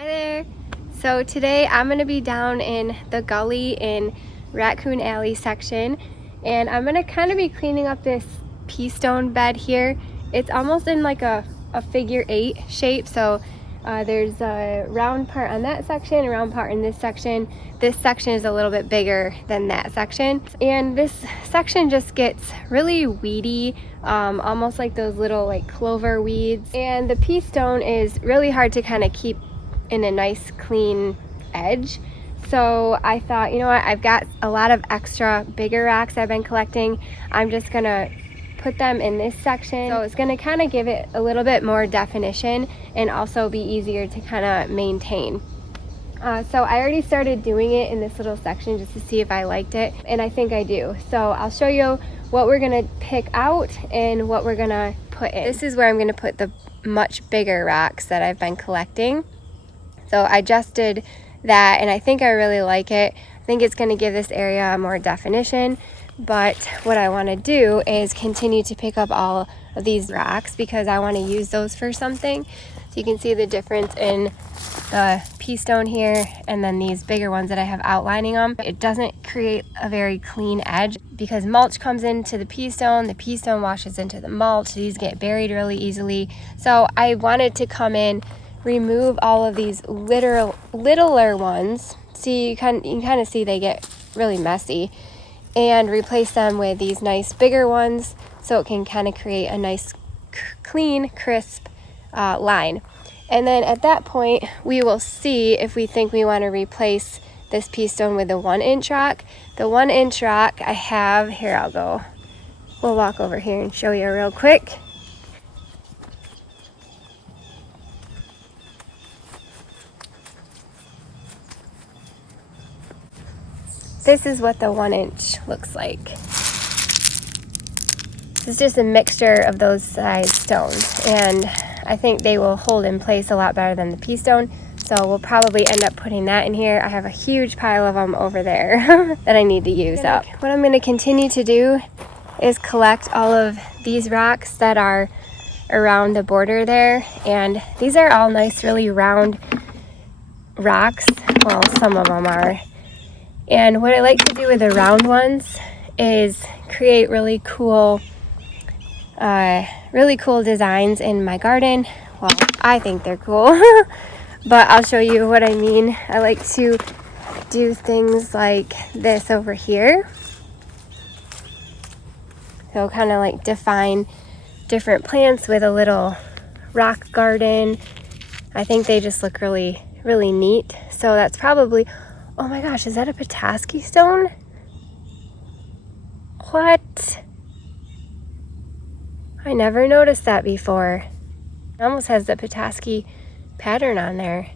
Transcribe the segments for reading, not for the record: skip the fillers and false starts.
Hi there. So today I'm going to be down in the Gully in Raccoon Alley section, and I'm going to kind of be cleaning up this pea stone bed here. It's almost in like a figure 8 shape, so there's a round part on that section, a round part in this section. This section is a little bit bigger than that section, and this section just gets really weedy, almost like those little like clover weeds, and the pea stone is really hard to kind of keep in a nice clean edge. So I thought, you know what, I've got a lot of extra bigger rocks I've been collecting. I'm just gonna put them in this section, so it's gonna kind of give it a little bit more definition and also be easier to kind of maintain. So I already started doing it in this little section just to see if I liked it, and I think I do. So I'll show you what we're gonna pick out and what we're gonna put in. This is where I'm gonna put the much bigger rocks that I've been collecting. So I just did that, and I think I really like it. I think it's going to give this area more definition, but what I want to do is continue to pick up all of these rocks because I want to use those for something. So you can see the difference in the pea stone here and then these bigger ones that I have outlining them. It doesn't create a very clean edge because mulch comes into the pea stone washes into the mulch. These get buried really easily. So I wanted to come in, remove all of these littler ones. See, you can kind of see they get really messy, and replace them with these nice bigger ones so it can kind of create a nice clean, crisp line. And then at that point we will see if we think we want to replace this pea stone with the 1-inch rock. The 1-inch rock I have here, we'll walk over here and show you real quick. This is what the 1-inch looks like. It's just a mixture of those size stones, and I think they will hold in place a lot better than the pea stone, so we'll probably end up putting that in here. I have a huge pile of them over there that I need to use up. What I'm going to continue to do is collect all of these rocks that are around the border there, and these are all nice, really round rocks. Well, some of them are. And what I like to do with the round ones is create really cool designs in my garden. Well, I think they're cool, but I'll show you what I mean. I like to do things like this over here. So kind of like define different plants with a little rock garden. I think they just look really, really neat. So that's probably, oh my gosh, is that a Petoskey stone? What? I never noticed that before. It almost has the Petoskey pattern on there.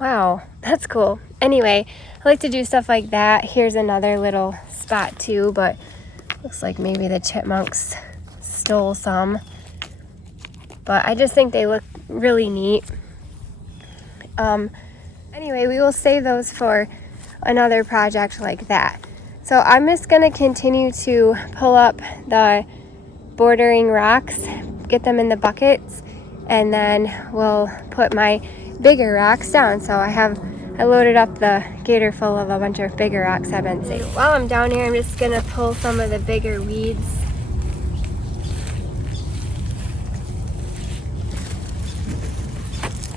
Wow, that's cool. Anyway, I like to do stuff like that. Here's another little spot too, but looks like maybe the chipmunks stole some. But I just think they look really neat. Anyway, we will save those for another project like that. So I'm just going to continue to pull up the bordering rocks, get them in the buckets, and then we'll put my bigger rocks down. So I loaded up the gator full of a bunch of bigger rocks I've been saving. While I'm down here, I'm just going to pull some of the bigger weeds.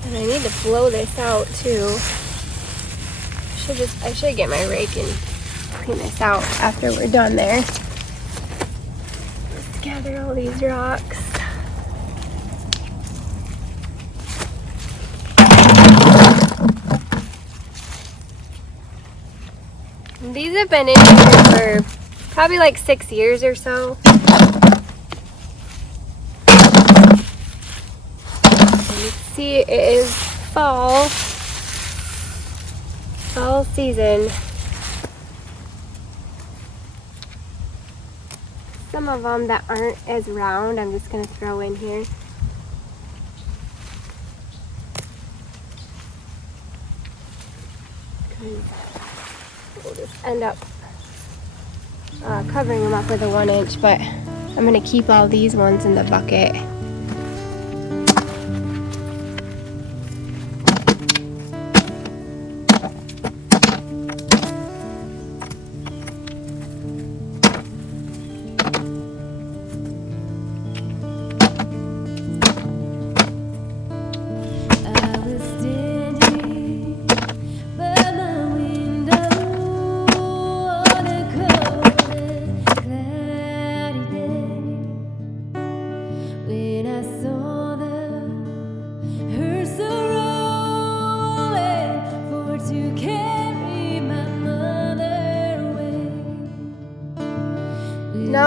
And I need to blow this out too. I should get my rake and clean this out after we're done there. Let's gather all these rocks. And these have been in here for probably like 6 years or so. And you can see it is fall season. Some of them that aren't as round, I'm just going to throw in here. We'll just end up covering them up with a 1-inch, but I'm going to keep all these ones in the bucket.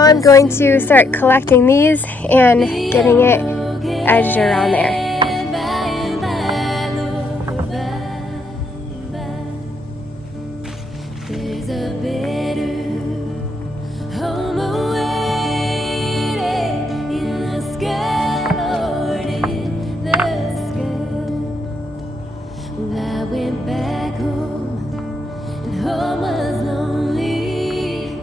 I'm going to start collecting these and getting it edged around there. There's a better home awaiting in the sky, Lord, in the sky. Well, I went back home, and home was lonely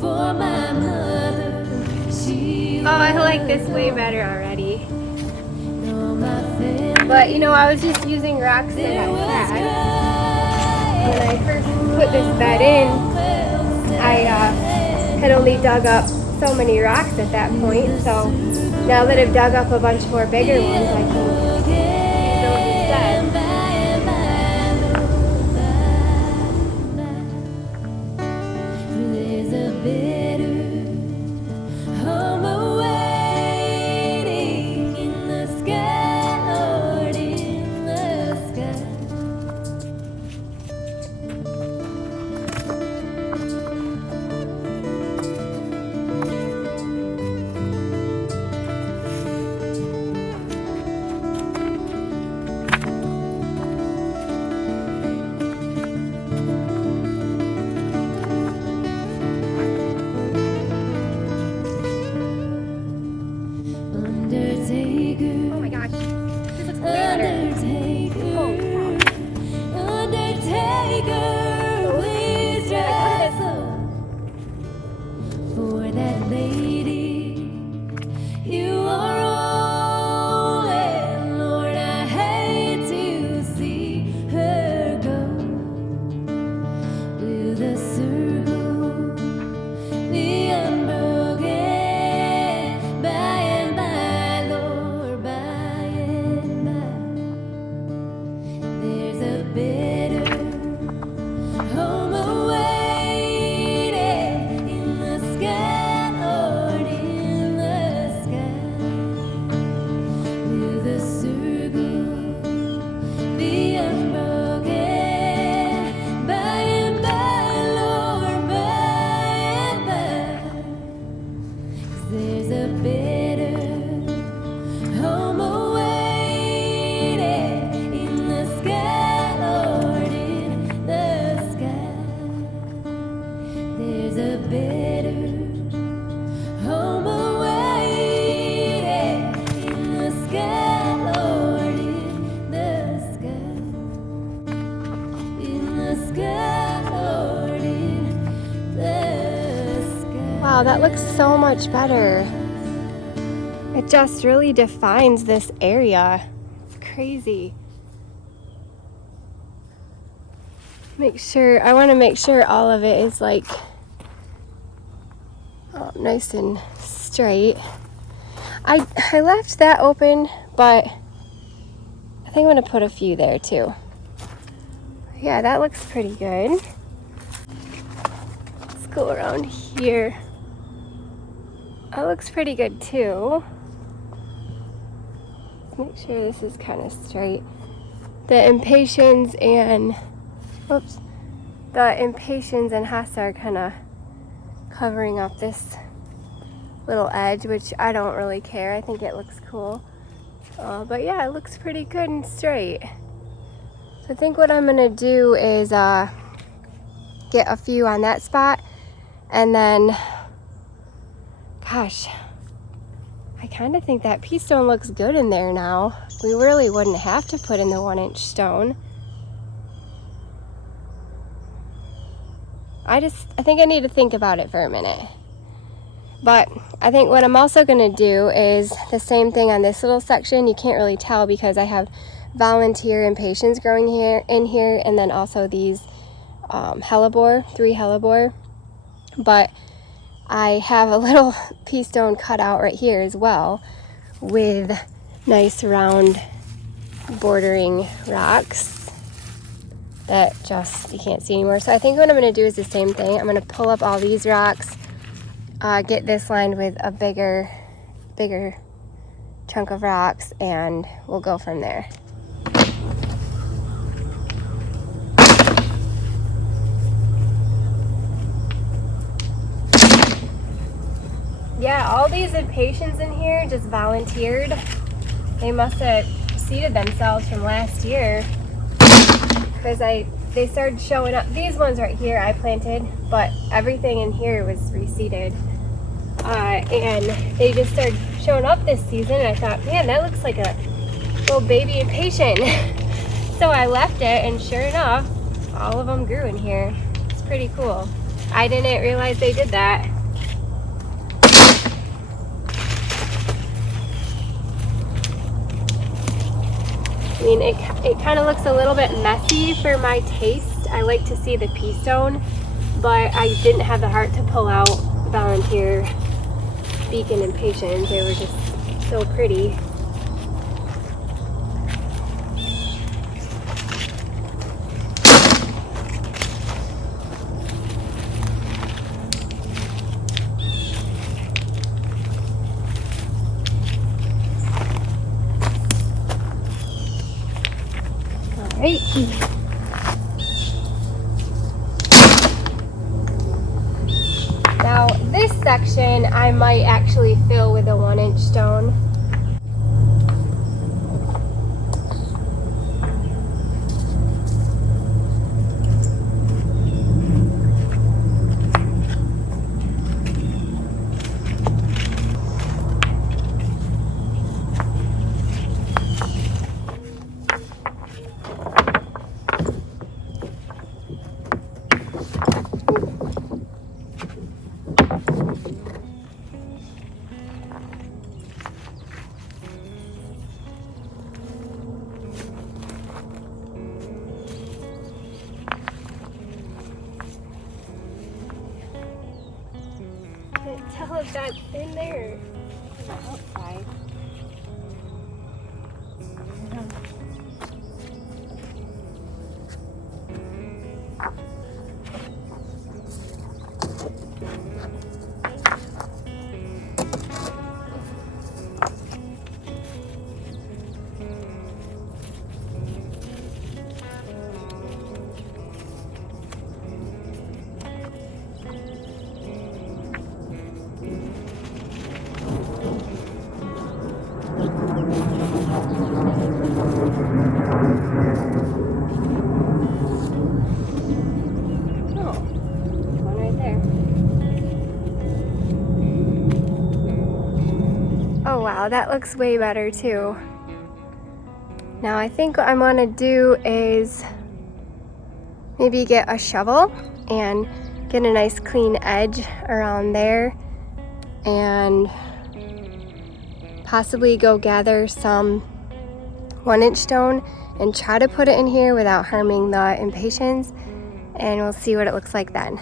for my mother. She Oh, I like this way better already. all my family. But you know, I was just using rocks that I had. When I first put this bed in, I had only dug up so many rocks at that point. So now that I've dug up a bunch more bigger ones, I can use those instead. There's a better home awaiting in the sky, Lord, in the sky. Undertaker, Oh my gosh, this looks way better. Undertaker, Undertaker, please dress up for that lady you are old, and Lord, I hate to see her go with a circle, the unbroken, by and by, Lord, by and by. There's a better home awaiting in the sky, Lord, in the sky. With a circle, the unbroken, by and by, Lord, by and by. 'Cause there's a better home awaiting in the sky, Lord, in the sky. There's a better home awaiting in the sky, Lord, in the sky. In the sky, Lord, in the sky. Wow, that looks so much better. It just really defines this area. It's crazy. I want to make sure all of it is like nice and straight. I left that open, but I think I'm going to put a few there too. Yeah, that looks pretty good. Let's go around here. That looks pretty good too. Make sure this is kind of straight. The impatiens and Hassa are kind of covering up this little edge, which I don't really care. I think it looks cool. But yeah, it looks pretty good and straight. So I think what I'm gonna do is get a few on that spot, and then, gosh, I kind of think that pea stone looks good in there now. We really wouldn't have to put in the 1-inch stone. I think I need to think about it for a minute. But I think what I'm also going to do is the same thing on this little section. You can't really tell because I have volunteer impatiens growing in here, and then also these hellebore, 3 hellebore. But I have a little pea stone cut out right here as well with nice round bordering rocks that just you can't see anymore. So I think what I'm going to do is the same thing. I'm going to pull up all these rocks, get this lined with a bigger chunk of rocks, and we'll go from there. Yeah, all these impatiens in here just volunteered. They must have seeded themselves from last year, because they started showing up. These ones right here I planted, but everything in here was reseeded. And they just started showing up this season, and I thought, man, that looks like a little baby impatient. So I left it, and sure enough, all of them grew in here. It's pretty cool. I didn't realize they did that. I mean, it kind of looks a little bit messy for my taste. I like to see the pea stone, but I didn't have the heart to pull out volunteer beacon impatiens. They were just so pretty. All right. Now this section I might actually fill with a 1-inch stone. Can't tell if that's in there on the outside. Oh wow, that looks way better too. Now I think what I want to do is maybe get a shovel and get a nice clean edge around there, and possibly go gather some 1-inch stone and try to put it in here without harming the impatiens, and we'll see what it looks like then.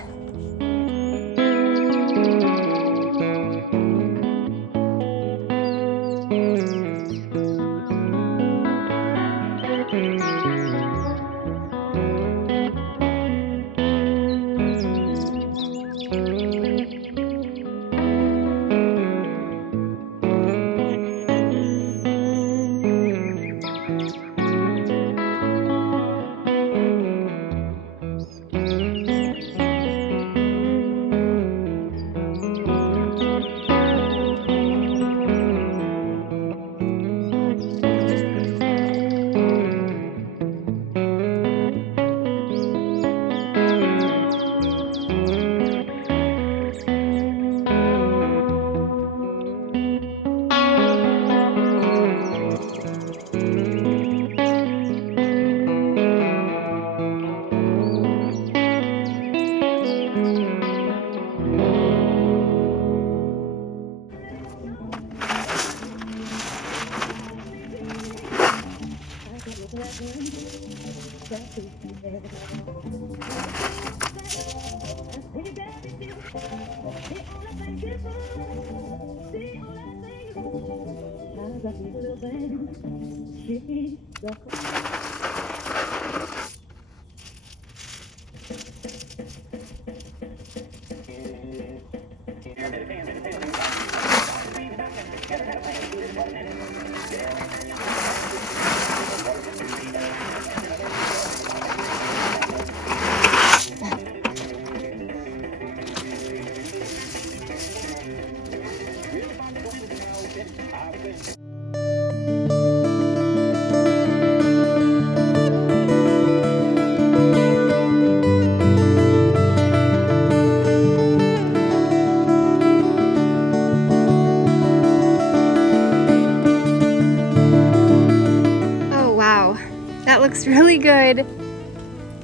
really good.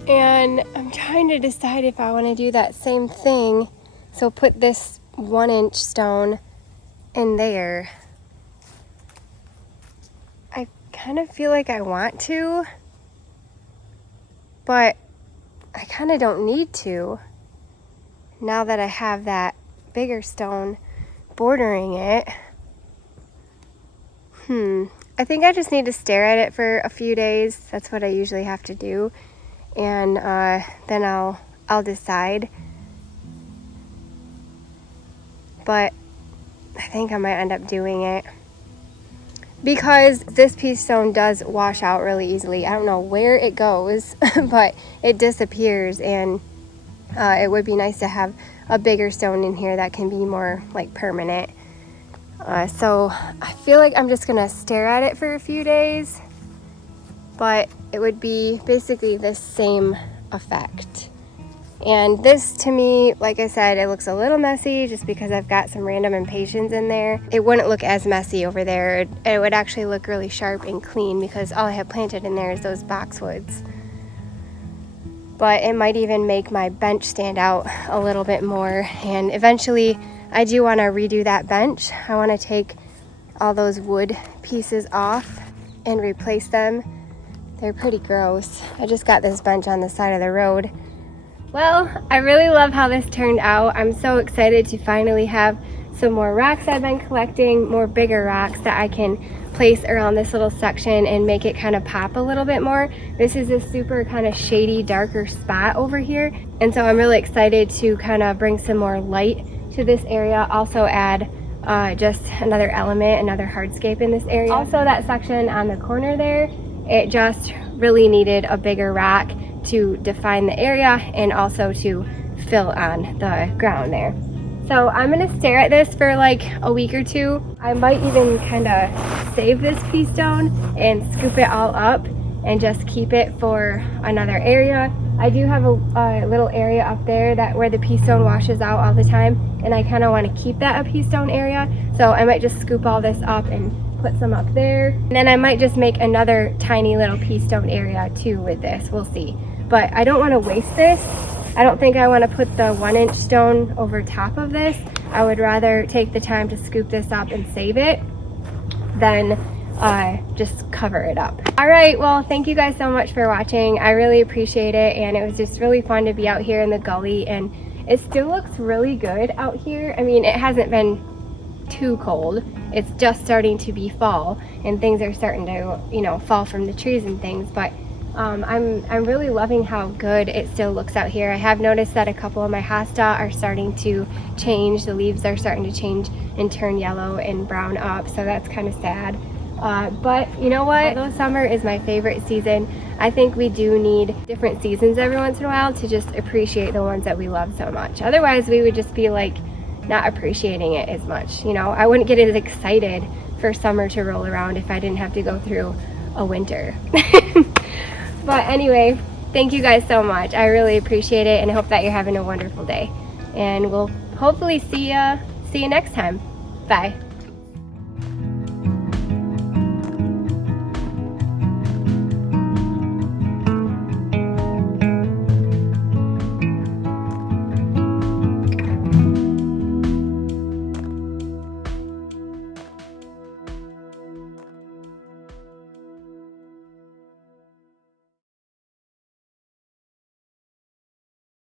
And I'm trying to decide if I want to do that same thing. So put this 1-inch stone in there. I kind of feel like I want to, but I kind of don't need to now that I have that bigger stone bordering it. I think I just need to stare at it for a few days. That's what I usually have to do, and then I'll decide. But I think I might end up doing it because this piece stone does wash out really easily. I don't know where it goes, but it disappears, and it would be nice to have a bigger stone in here that can be more like permanent. So I feel like I'm just gonna stare at it for a few days, but it would be basically the same effect. And this, to me, like I said, it looks a little messy just because I've got some random impatiens in there. It wouldn't look as messy over there. It would actually look really sharp and clean because all I have planted in there is those boxwoods. But it might even make my bench stand out a little bit more. And eventually I do want to redo that bench. I want to take all those wood pieces off and replace them. They're pretty gross. I just got this bench on the side of the road. Well, I really love how this turned out. I'm so excited to finally have some more rocks I've been collecting, more bigger rocks that I can place around this little section and make it kind of pop a little bit more. This is a super kind of shady, darker spot over here. And so I'm really excited to kind of bring some more light to this area. Also add just another element, another hardscape in this area. Also that section on the corner there, it just really needed a bigger rock to define the area and also to fill on the ground there. So I'm gonna stare at this for like a week or two. I might even kind of save this pea stone and scoop it all up and just keep it for another area. I do have a little area up there that where the pea stone washes out all the time, and I kind of want to keep that a pea stone area. So I might just scoop all this up and put some up there. And then I might just make another tiny little pea stone area too with this. We'll see. But I don't want to waste this. I don't think I want to put the 1-inch stone over top of this. I would rather take the time to scoop this up and save it than just cover it up. All right, well, thank you guys so much for watching. I really appreciate it, and it was just really fun to be out here in the gully, and it still looks really good out here. I mean, it hasn't been too cold. It's just starting to be fall, and things are starting to, you know, fall from the trees and things, but I'm really loving how good it still looks out here. I have noticed that a couple of my hosta are starting to change. The leaves are starting to change and turn yellow and brown up, so that's kind of sad. But you know what? Although summer is my favorite season, I think we do need different seasons every once in a while to just appreciate the ones that we love so much. Otherwise, we would just be like not appreciating it as much. You know, I wouldn't get as excited for summer to roll around if I didn't have to go through a winter. But anyway, thank you guys so much. I really appreciate it, and I hope that you're having a wonderful day. And we'll hopefully see you next time. Bye.